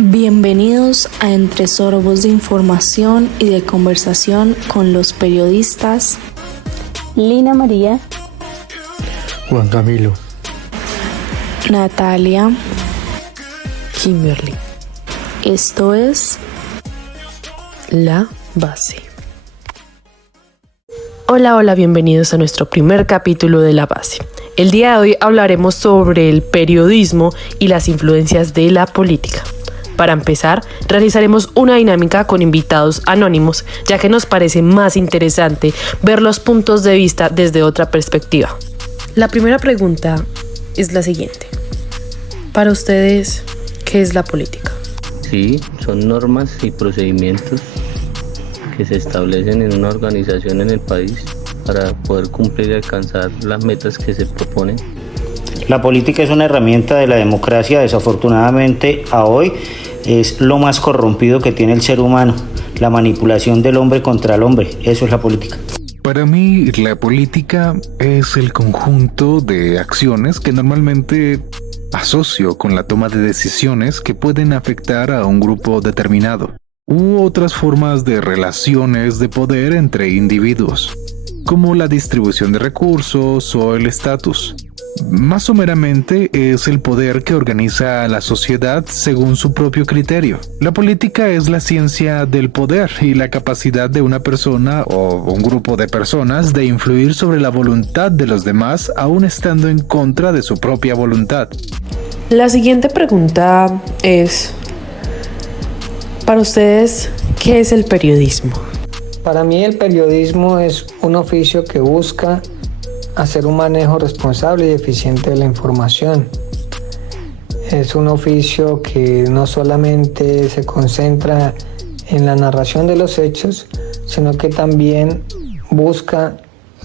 Bienvenidos a Entre Sorbos de Información y de Conversación con los periodistas Lina María, Juan Camilo, Natalia. Kimberly. Esto es La Base. Hola, bienvenidos a nuestro primer capítulo de La Base. El día de hoy hablaremos sobre el periodismo y las influencias de la política. Para empezar, realizaremos una dinámica con invitados anónimos, ya que nos parece más interesante ver los puntos de vista desde otra perspectiva. La primera pregunta es la siguiente. Para ustedes, ¿qué es la política? Sí, son normas y procedimientos que se establecen en una organización en el país para poder cumplir y alcanzar las metas que se proponen. La política es una herramienta de la democracia. Desafortunadamente, a hoy es lo más corrompido que tiene el ser humano, la manipulación del hombre contra el hombre. Eso es la política. Para mí, la política es el conjunto de acciones que normalmente asocio con la toma de decisiones que pueden afectar a un grupo determinado, u otras formas de relaciones de poder entre individuos, como la distribución de recursos o el estatus. Más someramente es el poder que organiza a la sociedad según su propio criterio. La política es la ciencia del poder y la capacidad de una persona o un grupo de personas de influir sobre la voluntad de los demás, aun estando en contra de su propia voluntad. La siguiente pregunta es, para ustedes, ¿qué es el periodismo? Para mí el periodismo es un oficio que busca hacer un manejo responsable y eficiente de la información. Es un oficio que no solamente se concentra en la narración de los hechos, sino que también busca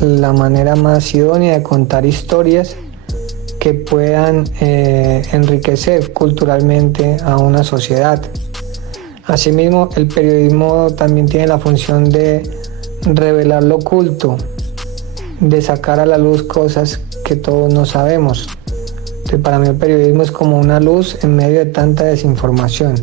la manera más idónea de contar historias que puedan enriquecer culturalmente a una sociedad. Asimismo, el periodismo también tiene la función de revelar lo oculto, de sacar a la luz cosas que todos no sabemos. Entonces, para mí el periodismo es como una luz en medio de tanta desinformación.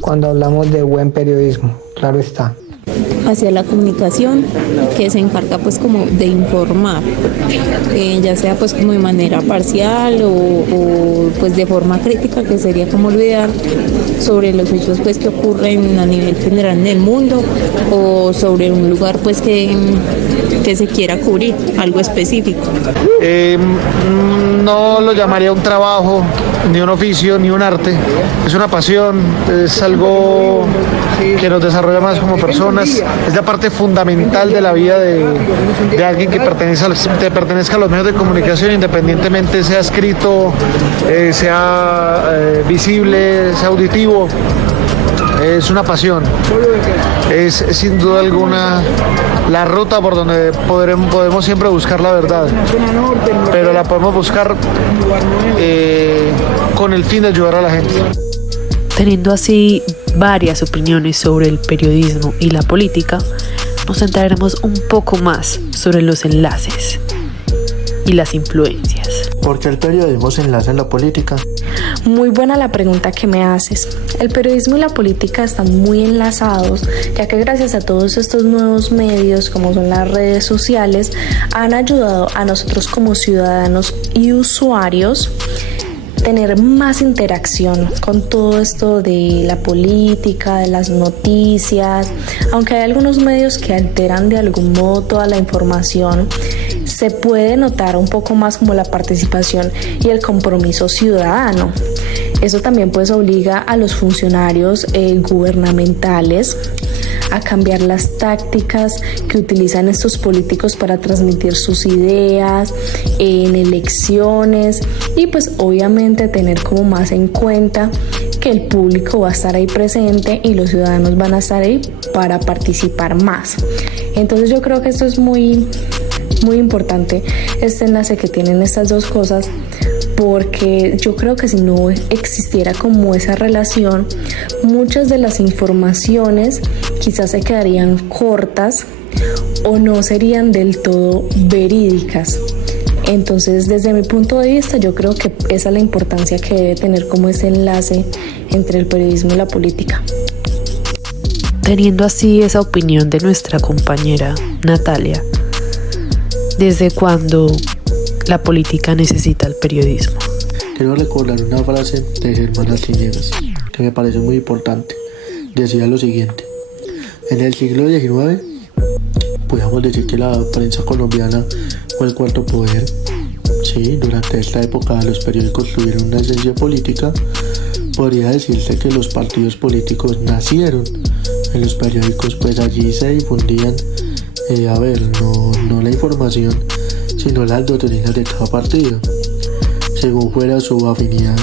Cuando hablamos de buen periodismo, claro está. hacia la comunicación, que se encarga pues como de informar, ya sea pues como de manera parcial o pues de forma crítica, que sería como lo ideal, sobre los hechos pues que ocurren a nivel general en el mundo o sobre un lugar pues que se quiera cubrir, algo específico. No lo llamaría un trabajo, ni un oficio, ni un arte. Es una pasión, es algo que nos desarrolla más como personas. Es la parte fundamental de la vida de alguien que pertenezca a los medios de comunicación, independientemente sea escrito, sea visible, sea auditivo. Es una pasión. Es sin duda alguna la ruta por donde podemos siempre buscar la verdad, pero la podemos buscar con el fin de ayudar a la gente. Teniendo así varias opiniones sobre el periodismo y la política, nos centraremos un poco más sobre los enlaces y las influencias. ¿Por qué el periodismo se enlaza en la política? Muy buena la pregunta que me haces. El periodismo y la política están muy enlazados, ya que gracias a todos estos nuevos medios, como son las redes sociales, han ayudado a nosotros como ciudadanos y usuarios tener más interacción con todo esto de la política, de las noticias. Aunque hay algunos medios que alteran de algún modo toda la información, se puede notar un poco más como la participación y el compromiso ciudadano. Eso también pues obliga a los funcionarios gubernamentales a cambiar las tácticas que utilizan estos políticos para transmitir sus ideas en elecciones y pues obviamente tener como más en cuenta que el público va a estar ahí presente y los ciudadanos van a estar ahí para participar más. Entonces yo creo que esto es muy importante, este enlace que tienen estas dos cosas, porque yo creo que si no existiera como esa relación, muchas de las informaciones quizás se quedarían cortas o no serían del todo verídicas. Entonces, desde mi punto de vista, yo creo que esa es la importancia que debe tener como ese enlace entre el periodismo y la política. Teniendo así esa opinión de nuestra compañera Natalia, ¿desde cuándo la política necesita el periodismo? Quiero recordar una frase de Germán Arciniegas que me parece muy importante. Decía lo siguiente: en el siglo XIX podríamos decir que la prensa colombiana fue el cuarto poder. Sí, durante esta época los periódicos tuvieron una esencia política. Podría decirse que los partidos políticos nacieron en los periódicos, pues allí se difundían, no la información, sino las doctrinas de cada partido, según fuera su afinidad.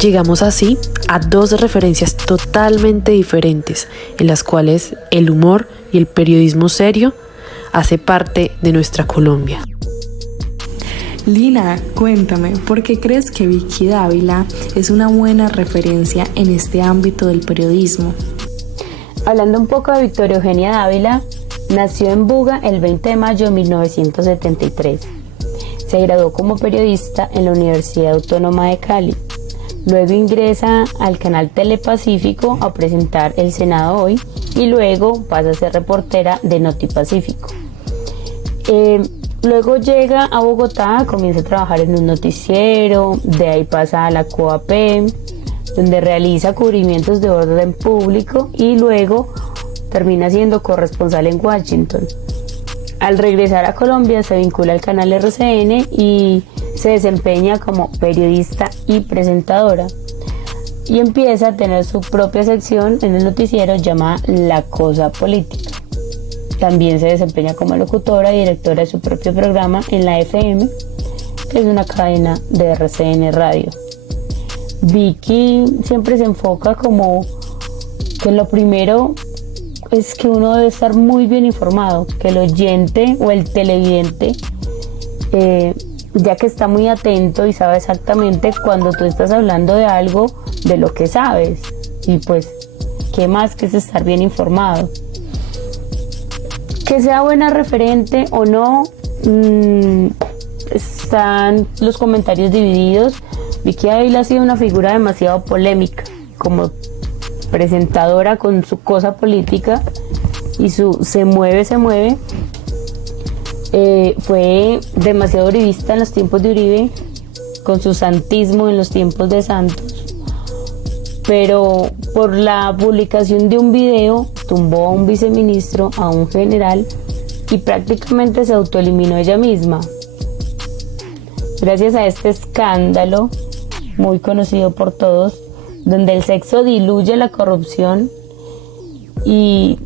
Llegamos así a dos referencias totalmente diferentes, en las cuales el humor y el periodismo serio hace parte de nuestra Colombia. Lina, cuéntame, ¿por qué crees que Vicky Dávila es una buena referencia en este ámbito del periodismo? Hablando un poco de Victoria Eugenia Dávila, nació en Buga el 20 de mayo de 1973. Se graduó como periodista en la Universidad Autónoma de Cali. Luego ingresa al canal Telepacífico a presentar El Senado Hoy y luego pasa a ser reportera de Noti Pacífico. Luego llega a Bogotá, comienza a trabajar en un noticiero, de ahí pasa a la COAP, donde realiza cubrimientos de orden público y luego termina siendo corresponsal en Washington. Al regresar a Colombia se vincula al canal RCN y se desempeña como periodista y presentadora. Y empieza a tener su propia sección en el noticiero llamada La Cosa Política. También se desempeña como locutora y directora de su propio programa en la FM, que es una cadena de RCN Radio. Vicky siempre se enfoca como que lo primero es que uno debe estar muy bien informado, que el oyente o el televidente, ya que está muy atento y sabe exactamente cuando tú estás hablando de algo, de lo que sabes. Y pues, ¿qué más que es estar bien informado? Que sea buena referente o no, están los comentarios divididos. Vicky Dávila ha sido una figura demasiado polémica como presentadora con su cosa política y su se mueve. Fue demasiado uribista en los tiempos de Uribe, con su santismo en los tiempos de Santos, pero por la publicación de un video tumbó a un viceministro, a un general, y prácticamente se autoeliminó ella misma. Gracias a este escándalo, muy conocido por todos, donde el sexo diluye la corrupción y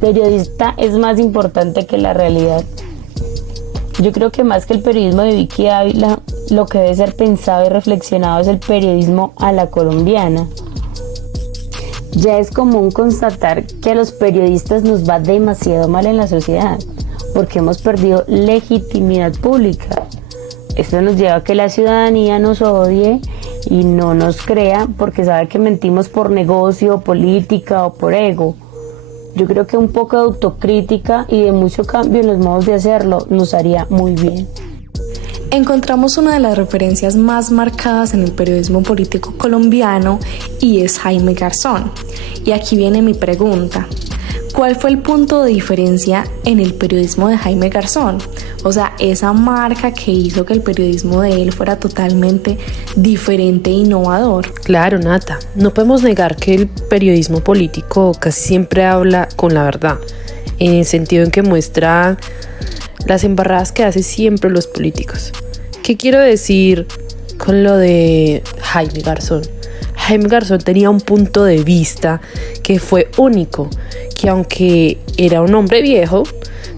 periodista es más importante que la realidad. Yo creo que más que el periodismo de Vicky Dávila, lo que debe ser pensado y reflexionado es el periodismo a la colombiana. Ya es común constatar que a los periodistas nos va demasiado mal en la sociedad, porque hemos perdido legitimidad pública. Esto nos lleva a que la ciudadanía nos odie y no nos crea porque sabe que mentimos por negocio, política o por ego. Yo creo que un poco de autocrítica y de mucho cambio en los modos de hacerlo nos haría muy bien. Encontramos una de las referencias más marcadas en el periodismo político colombiano y es Jaime Garzón. Y aquí viene mi pregunta. ¿Cuál fue el punto de diferencia en el periodismo de Jaime Garzón? O sea, esa marca que hizo que el periodismo de él fuera totalmente diferente e innovador. Claro, Nata, no podemos negar que el periodismo político casi siempre habla con la verdad, en el sentido en que muestra las embarradas que hacen siempre los políticos. ¿Qué quiero decir con lo de Jaime Garzón? Jaime Garzón tenía un punto de vista que fue único, que aunque era un hombre viejo,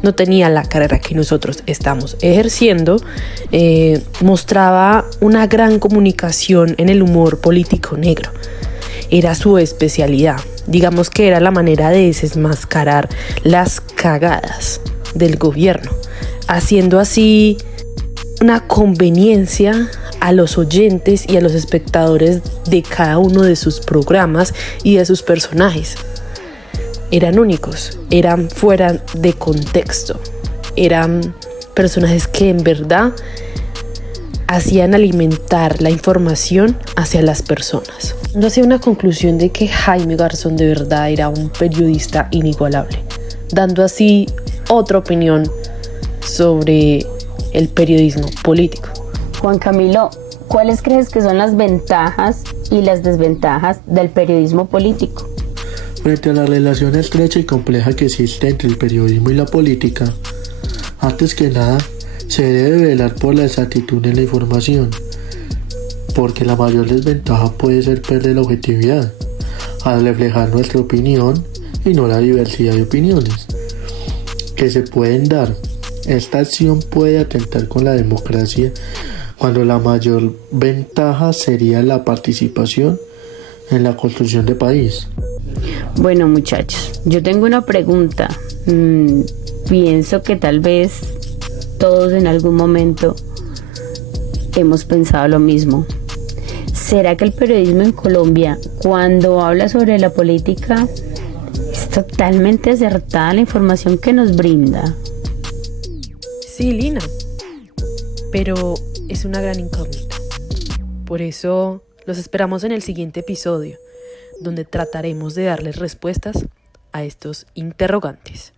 no tenía la carrera que nosotros estamos ejerciendo, mostraba una gran comunicación en el humor político negro. Era su especialidad, digamos que era la manera de desenmascarar las cagadas del gobierno, haciendo así una conveniencia a los oyentes y a los espectadores de cada uno de sus programas y de sus personajes. Eran únicos, eran fuera de contexto, eran personajes que en verdad hacían alimentar la información hacia las personas. No hacía una conclusión de que Jaime Garzón de verdad era un periodista inigualable, dando así otra opinión sobre el periodismo político. Juan Camilo, ¿cuáles crees que son las ventajas y las desventajas del periodismo político? Frente a la relación estrecha y compleja que existe entre el periodismo y la política, antes que nada, se debe velar por la exactitud en la información, porque la mayor desventaja puede ser perder la objetividad, al reflejar nuestra opinión y no la diversidad de opiniones que se pueden dar. Esta acción puede atentar con la democracia, cuando la mayor ventaja sería la participación en la construcción de país. Bueno, muchachos, yo tengo una pregunta. Pienso que tal vez todos en algún momento hemos pensado lo mismo. ¿Será que el periodismo en Colombia, cuando habla sobre la política, es totalmente acertada la información que nos brinda? Sí, Lina, pero es una gran incógnita. Por eso los esperamos en el siguiente episodio, donde trataremos de darles respuestas a estos interrogantes.